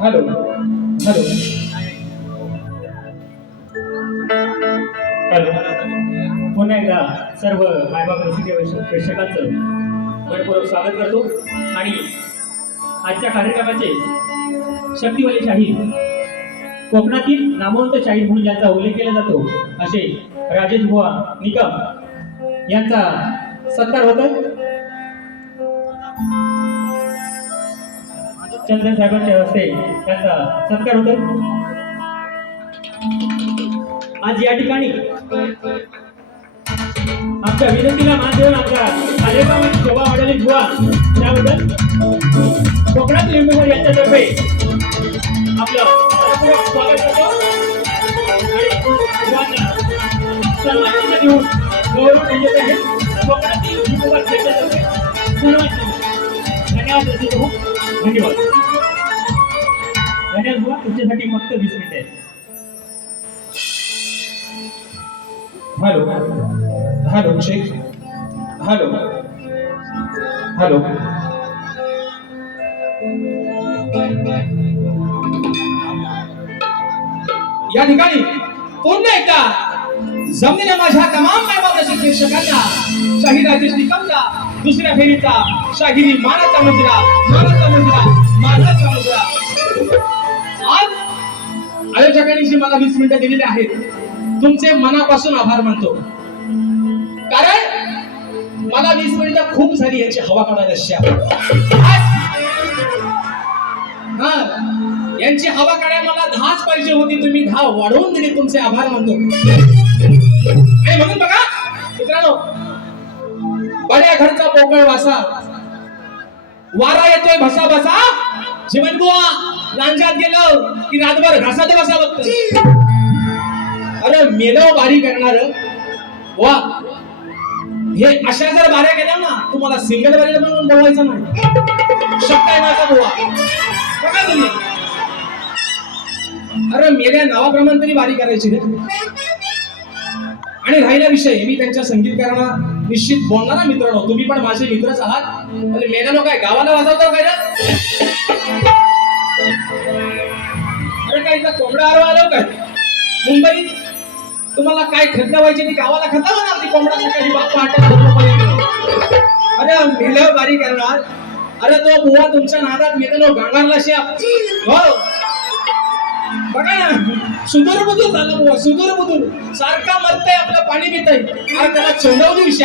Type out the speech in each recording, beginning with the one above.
Hello hello hello. पुन्हा एकदा सर्व मायबाप रसिक प्रेक्षकांचं मनपूर्वक स्वागत करतो आणि आजच्या कार्यक्रमाचे शक्तिवाली शाहीर, कोकणातील नामवंत शाहीर म्हणून ज्यांचा उल्लेख केला जातो असे राजेश बुवा निकम यांचा सत्कार होतो. चंदन साहेबांच्या हस्ते त्यांचा सत्कार होतो. आज या ठिकाणी आमच्या विनंतीला मान देऊन आमच्या कार्यक्रमाची शोभा वाढवली बुवा त्याबद्दल कोकणातील युट्यूबर यांच्यातर्फे आपलं स्वागत करतो आणि सन्मानित देऊन गौरव देत आहे. कोकणातील युट्यूबर यांच्यातर्फे धन्यवाद देतो. धन्यवाद धन्यवाद बुवा. तुमच्यासाठी फक्त 20 मिनिटे आहेत. Hello hello check. Hello hello. या ठिकाणी पुन्हा एकदा जमलेल्या माझ्या तमाम मायबाप रसिक प्रेक्षकांना शाहीर राजेश निकमचा दुसऱ्या फेरीचा शाहिरी मानाचा मुजरा मानाचा मुजरा. आज आयोजकांनी जी मला 20 मिनिटं दिलेली आहेत, तुमचे मनापासून आभार मानतो. कारण मला 20 मिनिटं खूप झाली याची हवा काढायला. यांची हवा काढायला मला 10च पाहिजे होती, तुम्ही 10 वाढवून दिली. तुमचे आभार मानतो. आणि म्हणून बघा मित्रांनो, बड्या घरचा पोकळ वासा, वारा येतोय भसा भसा, जीवन बुवा लांजात गेलो की रातभर घासात बसा बघतो. अरे मेलो बारी करणार वा, हे अशा जर बाऱ्या केल्या ना, तुम्हाला सिंगल बारीला पण बोलवायचं नाही. शब्द आहे माझा बुवा. बघा तुम्ही, अरे मेल्या नावाप्रमाणे तरी बारी करायची रे. आणि राहिला विषय, मी त्यांच्या संगीतकारांना निश्चित बोलणारा मित्रांनो, तुम्ही पण माझे मित्रच आहात. म्हणजे मेल्यानो काय गावाला वाजवतो काय रे? अरे काय इथं कोंबडा आरो आलो काय? मुंबईत तुम्हाला काय खड्डा व्हायची ती गावाला खड्डा होणार ती कोंबडा सकाळी बाप पहाटे. अरे मेल्यावर बारी करणार. अरे तो बुवा तुमच्या नादात मेलेलो गांगारला शेप. हो बघा ना, सुदूर बुदूर झालं बुवा, सुदूर बुदूर सारखा मरतय, आपलं पाणी पितय. अरे त्याला चोंडवली विषय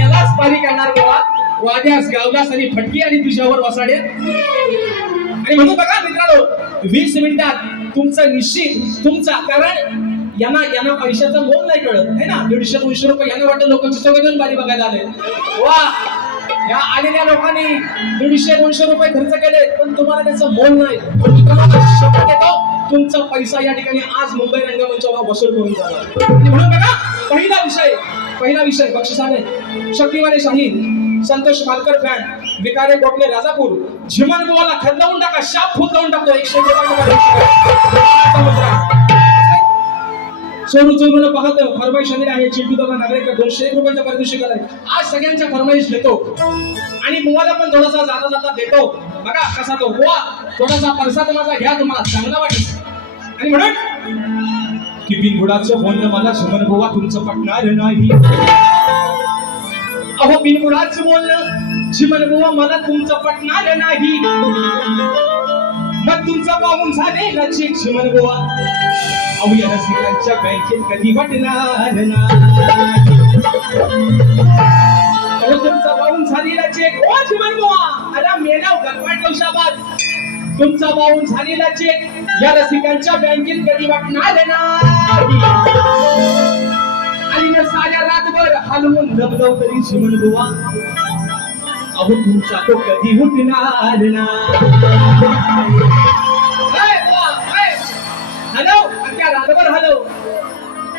यालाच बारी करणार बुवा. वाद्यास गावलास आणि फटकी आणि तुझ्यावर वसाडे. आणि म्हणून बघा मित्रांनो, 20 मिनिटात तुमचं निश्चित तुमचा, कारण यांना पैशाचा मोल नाही कळत आहे ना. 150-200 रुपये यांना वाटतं लोकांची सगळं बारी बघायला आले. वा, या आलेल्या लोकांनी 150-200 रुपये खर्च केले, पण तुम्हाला त्याचं मोल नाही. शपथ येतो, तुमचा पैसा या ठिकाणी आज मुंबई रंगमंचावर वसूल करून जाणार. म्हणून बघा, पहिला विषय बक्षिसाने शक्तिवाले शाहीर संतोष मालकर फॅन विकारे गोटले राजापूर, झिमन बुवाला खदलावून टाका, शाप फुटलावून टाकतो. 100 सोनू चोरून पाहत फरमाईश आलेली आहे. चिंटू दादा नागरेकर 201 रुपयाचा पारितोषिक आलाय. आज सगळ्यांच्या फरमाईश देतो आणि बुवाला पण थोडासा जाता जाता देतो. बघा कसा तो बुवा, थोडासा परसाद माझा घ्या, तुम्हाला चांगला वाटेल. आणि म्हणून की बिनबुडाचं बोलणं मला झिमन बुवा तुमचं पटणार नाही. अहो बिनबुडाचं बोलणं झिमन बुवा मला तुमचं पटणार नाही. मग तुमचा पाहून झालेला चेक झिमन बुवा अहो या रसिकांच्या बँकेत कधी वाटणार ना. अहो तुमचा पाहून झालेला चेक ओ झिमन बुवा, अरे मेलाव गणपत कौशाबाद, तुमचा पाहून झालेला चेक या रसिकांच्या बँकेत कधी वाटणार नाही. आणि मग साऱ्या रातभर हलवून दबदव तरी झिमन बुवा अहो तुमचा तो कधी उठणार ना. हॅलो, त्या रातभर हॅलो.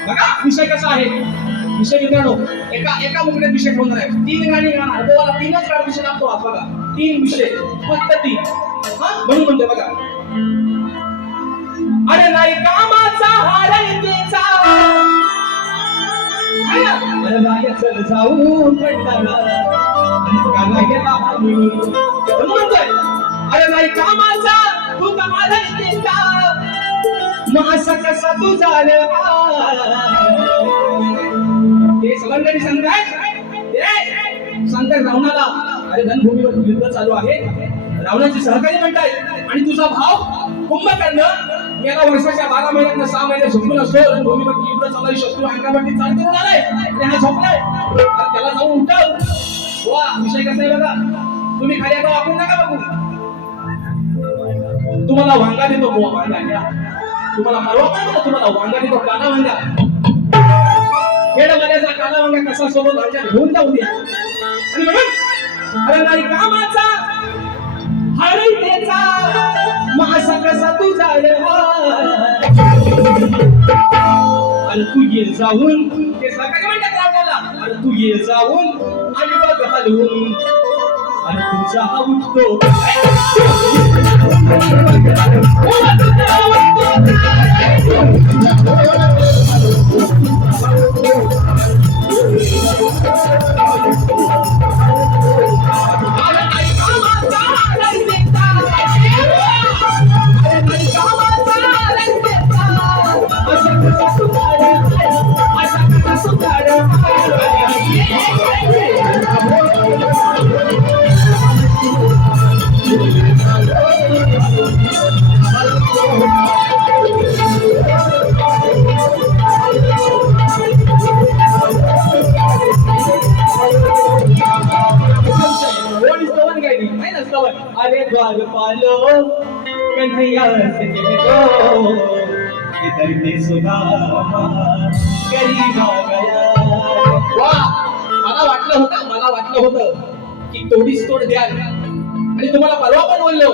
बघा विषय कसा आहे. विषय मित्रांनो, एका मुकड्यात विषय ठेवणार आहे. 3 गाणी गाणार, तुम्हाला 3च गाणी विषय लागतो. आज बघा 3 विषय, फक्त 3. म्हणून म्हणतो बघा, अरे नाही कामाचा हार इथेचा अरे बाया चल जाऊन कंटाळा आणि गाला गेला हालून. म्हणून म्हणतोय, अरे नाही कामाचा तू कामाला येता, मग असा कसा तू झाला. ते सवंगडी सांगताय रावणाला, अरे रणभूमीवर युद्ध चालू आहे, रावणाचे सहकारी म्हणतायत आणि तुझा भाव कुंभकर्ण गेल्या वर्षाच्या 12 महिन्यात 6 महिने झोपून असतो. रणभूमीवर युद्ध चालू आहे, शत्रू अंगावरती चाल करून आलाय आणि हा झोपलाय. त्याला जाऊन उठव. वा विषय कसा आहे बघा, तुम्ही खाली आता वापरू नका बघू. तुम्हाला वांगा देतो, बुवा वांगा घ्या. तुम्हाला परवा पण तुम्हाला वांगा देतो, काना वांगा. खेडवाल्याचा काना वांगा कसा सोबत भाज्यात घेऊन जाऊ द्या. आणि म्हणून अरे नाही कामाचा हरतेचा, मग असा कसा तू झाला. अरे तू ये जाऊन, ते सकाळी म्हणतात रावणाला, अरे तू ये जाऊन आणि बघ हलवून. अरे तुझा हा उठतो अरे द्वारपालो कन्हैया से तो इधर दे सुदामा गरीबा गया. वाह, मला वाटलं होतं की तोडीस तोड द्याल आणि तुम्हाला परवा पण बोललो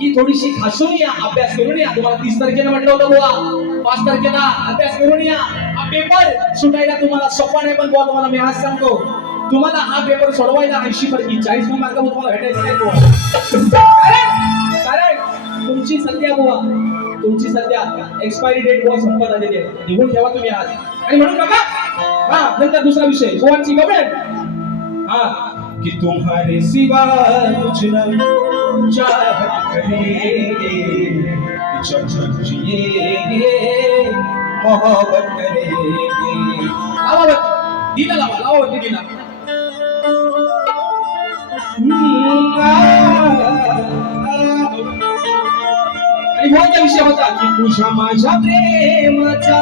की थोडीशी खासून या, अभ्यास करून या. तुम्हाला 30 तारखेला म्हटलं होतं बुवा 5 तारखेला अभ्यास करून या. हा पेपर सुटायला तुम्हाला सोपा नाही, पण बुवा तुम्हाला मी आज सांगतो, तुम्हाला हा पेपर सोडवायला 80 पैकी 40 मार्क तुम्हाला भेटायचे नाही बुवा. कारण तुमची सध्या बुवा, तुमची सध्या एक्सपायरी डेट बुवा संपत आलेली आहे. निघून ठेवा तुम्ही आज. आणि म्हणून बघा, हा नंतर दुसरा विषय बुवांची गवळण. हा कि तुम्हारे सिवा कुछ न चाहत करेंगे, जब तक जिएंगे मोहब्बत करेंगे. लावावत दिला, लावावत दिला. आणि कोणता विषय होता की तुझ्या माझ्या प्रेमाचा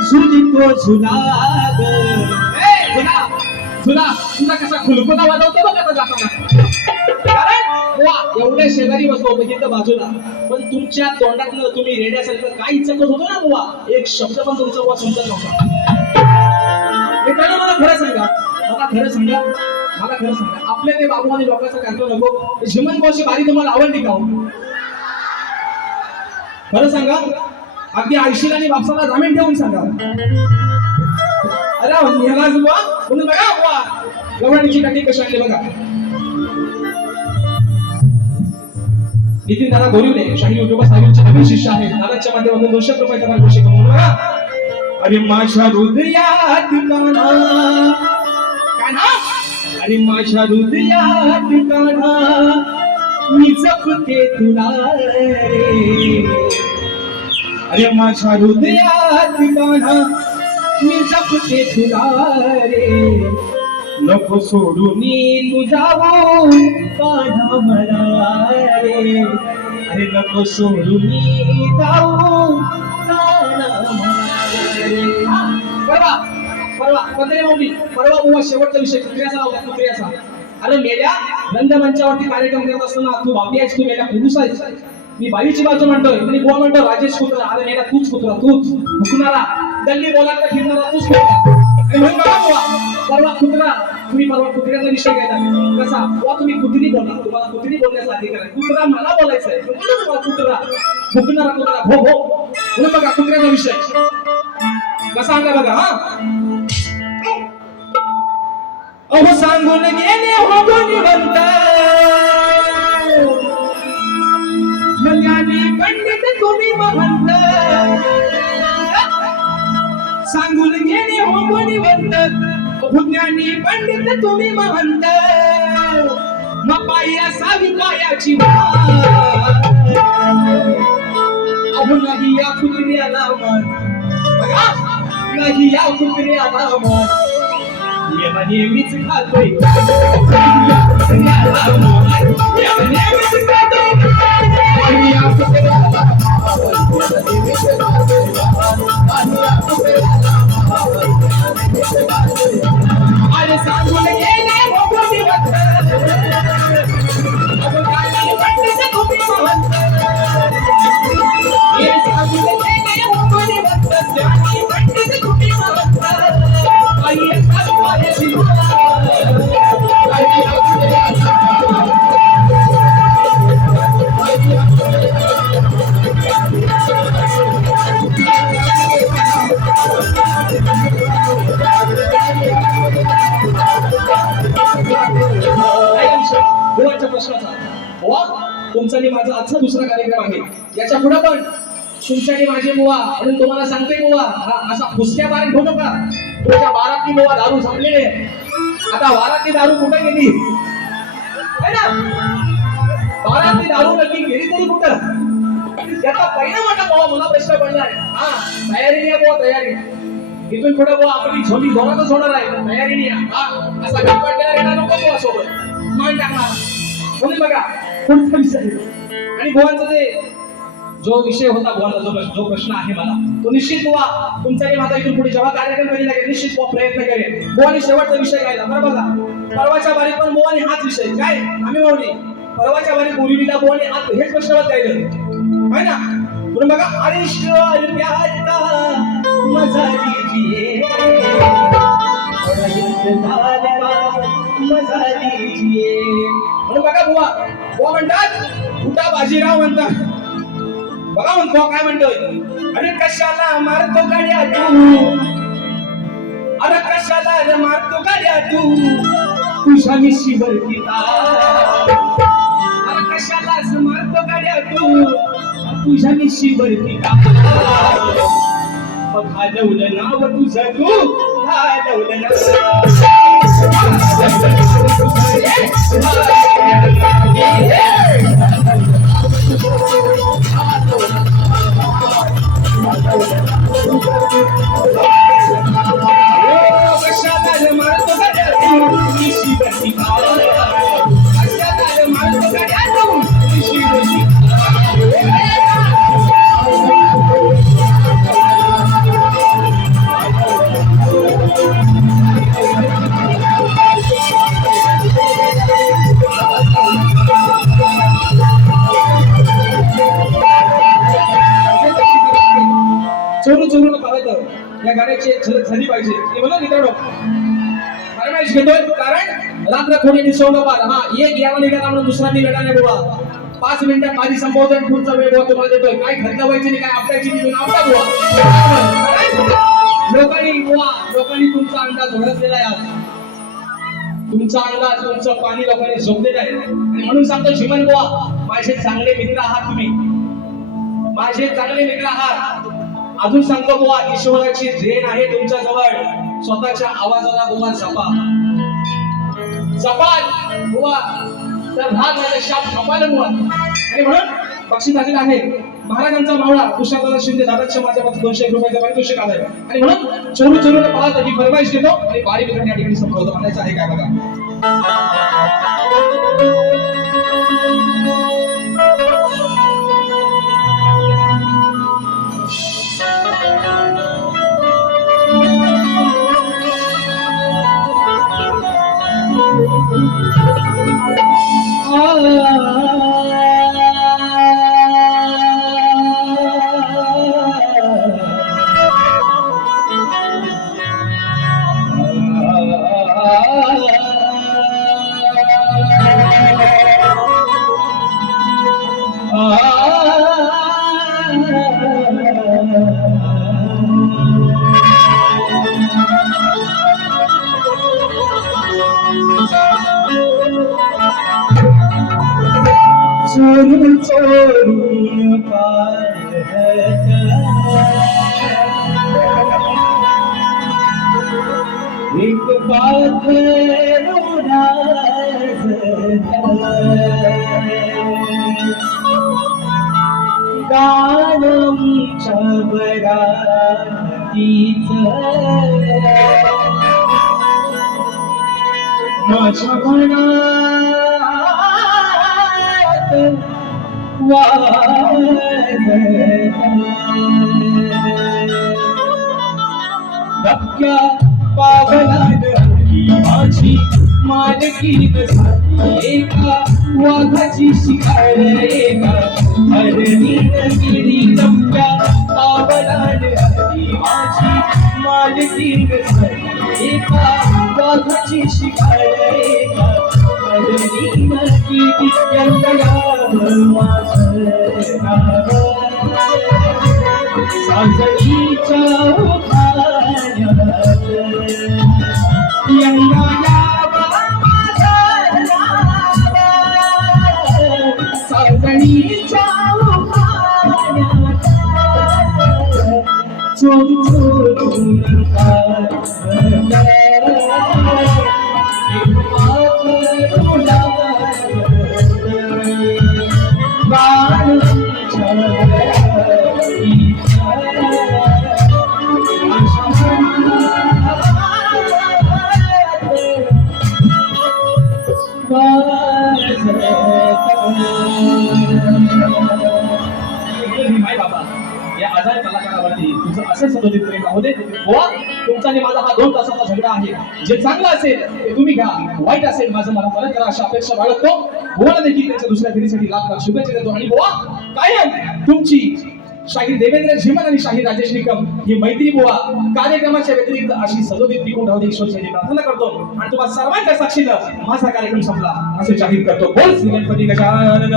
झुलतो झुलाग. झुला तुला कसा खुलकुला वाजवतो बघ आता जाताना. कारण वा एवढ्या शेजारी बसलो होतो तिथं बाजूला, पण तुमच्या तोंडातलं तुम्ही रेड्यासारखं काय इच्छा होतो ना बुवा, एक शब्द पण तुमचा बुवा समजत नव्हता. मित्रांनो मला खरं सांगा, आपल्या ते बाबू आणि लोकांचं करतो नको. झिमन भाऊची बारी तुम्हाला आवडली का? खरं सांगा, अगदी आयशीला आणि बापसाला जामीन ठेवून सांगा. अरे ह्यालाच बुवा म्हणून बघा बुवा गवळणीची काठी कशी आणली बघा. नितीन दादा गोरिवले शाही युट्यूबर साहेबांचे नवीन शिष्य आहेत. दादाच्या माध्यमातून 200 रुपयाचा मार्गदर्शन करून बघा. अरे माझ्या हृदयात कान्हा, अरे माझ्या हृदयात कान्हा मी जपते तुला रे. अरे माझ्या हृदयात कान्हा मी जपते तुला रे. नको सोडून तू जाऊ कान्हा मला रे. अरे नको सोडून जाऊ कान्हा मला रे. परवा बुवा शेवटचा विषय कुत्र्याचा. अरे मेल्या रंगमंचावरती कार्यक्रम करत असताना तू बाबी आहेस, तू मेल्या पुरुष आहेस. मी बाईची बाजू म्हणतोय, तरी बुवा म्हणतो राजेश कुत्रा. अरे मेल्या तूच कुत्रा, तूच भुकणारा, गल्ली बोलायला फिरणारा तूच कुत्रा. म्हणून बघा बुवा, परवा कुत्रा, तुम्ही परवा कुत्र्याचा विषय घ्यायला कसा बुवा, तुम्ही कुत्री बोला, तुम्हाला कुत्री बोलण्याचा अधिकार आहे. कुत्रा मला बोलायचं आहे, तुम्हाला कुत्रा भुकणारा कुत्रा भो भो. म्हणून बघा कुत्र्याचा विषय कसा आणला बघा. हा अहो सांगून गेले हो गुणवंत मल्याने पंडित तुम्ही महंत. सांगून घेणे हो गुणवंत ज्ञानी पंडित तुम्ही महंत मग पायी असावी पायाची अहो नाही या कुत्र्याला मन बघा नाही या कुत्र्याला मन नेहमीच खातोय नेहमीच खातोय अरे सांगून गेले भगवती भक्त पंडित तुम्ही महंत हे सांगून गेले भगवती भक्त पंडित तुम्ही महंत आई पायाची बुवाच्या प्रश्नाचा बुवा तुमचा आणि माझा आजचा दुसरा कार्यक्रम आहे याच्या पुढे पण तुमच्या आणि माझे बुवा म्हणून तुम्हाला सांगतोय बुवा हा असा फुसक्या बारीक होऊ नका तुमच्या बारातली बुवा दारू संपलेली आता वारातली दारू कुठे गेली है ना बारातली दारू नक्की गेली तरी कुठं याचा पहिला मोठा बुवा मला प्रश्न पडलाय हा तयारी नाही बुवा तयारी इथून पुढे बुवा आपली झोली जोरातच होणार आहे तयारी नाही हा असा गप्पा येणार नको बुवा सोबत मान टाकणार म्हणून बघा पुढचा विषय आणि बुवांचा ते जो विषय होता बुवांचा जो प्रश्न आहे मला तो निश्चित बुवा तुमचा आणि माझा इथून पुढे जेव्हा कार्यक्रम करेल निश्चित बुवा प्रयत्न करेल बुवानी शेवटचा विषय गायला बरं बघा परवाच्या वारीत पण बुवानी हाच विषय काय आम्ही माऊली परवाच्या वारीत बोलीला बुवानी हाच हेच प्रश्नवत गायलं है ना म्हणून बघा अरिश्वर प्यारता मजा लीजिए मजा लीजिए म्हणून बघा बुवा बुवा म्हणतात उठा बाजीराव म्हणतात बघा म्हणतो काय म्हणतोय अरे कशाला मारतो गाड्या तू अरे कशाला मारतो गाड्या तू तुझ्या मिशीवरती अरे कशाला मारतो गाड्या तू तुझ्या मिशीवरती घालवलं नाव तुझं तू घालवलं नाव कशाला मारतो गाड्या तू मिशीवरती कशाला मारतो गाड्या तू मिशीवरती चोरून चोरून पाहत या गाण्याची झलक झाली पाहिजे हे म्हणून मित्रांनो फरमाईश घेतोय कारण रात्र कोणी निसवलं पार हा एक याला निघाला म्हणून दुसरा निघाला नाही बाबा 5 मिनिटात माझी संपवतोय आणि पुढचा वेळ बुवा तुम्हाला देतोय काय खतलं व्हायची नाही काय आपटायची नाही आपटा बुवा लोकांनी तुमचा अंदाज ओळखलेला आहे आज तुमचा अंदाज तुमचं पाणी लोकांनी झोपलेलं आहे आणि म्हणून सांगतो जीवन बुवा माझे चांगले मित्र आहात तुम्ही माझे चांगले मित्र आहात अजून सांगतो बुवा ईश्वराची देण आहे तुमच्या जवळ स्वतःच्या आवाजाला बुवा जपाल बुवा तर भाग झाला शाप कपाल बुवा आणि म्हणून बक्षीस आलेलं आहे महाराजांचा मावळा तुषारदादा शिंदे दादाच्या माध्यमातून 200 रुपयाचा पारितोषिक आलंय आणि म्हणून चोरू चोरून पाहत ही फरमाईश घेतो आणि बारी वितरण या ठिकाणी संपवतो म्हणायचं आहे काय बघा चोरून चोरून पाहत एक पाखरू गाणंच्या वरातीच माझ्या मनात धक्क्या पावलान माझी मालकीन झाली एका वाघाची शिकार एका हरणीन गेली धक्क्या पावलान माझी मालकीन झाली एका वाघाची शिकार एका हरणीन गेली यंत्यावर माझं नाव साजणीच्या उखाण्यात यंदा यावा माझं नाव साजणीच्या उखाण्यात चोरून पाहता एक पाखरू गाणंच्या माय बाबा या आजारी कलाकारावरती तुमचं असं सदोदित प्रेम राहू दे बुवा. तुमचा आणि माझा हा 2 तासाचा झगडा आहे. जे चांगलं असेल ते तुम्ही घ्या, वाईट असेल माझं मला परत करा अशा अपेक्षा बाळगतो. बुवाला देखील त्याच्या दुसऱ्या पिढीसाठी लाख लाख शुभेच्छा देतो. आणि बुवा कायम तुमची शाहीर देवेंद्र झिमन आणि शाहीर राजेश निकम ही मैत्री बुवा कार्यक्रमाच्या व्यतिरिक्त अशी सदोदित टिकून राहू दे ईश्वरची प्रार्थना करतो. आणि तुम्हाला सर्वांच्या साक्षीनं माझा कार्यक्रम संपला असे जाहीर करतो. बोल श्री गणपती गजानन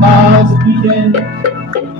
महाराज की जय.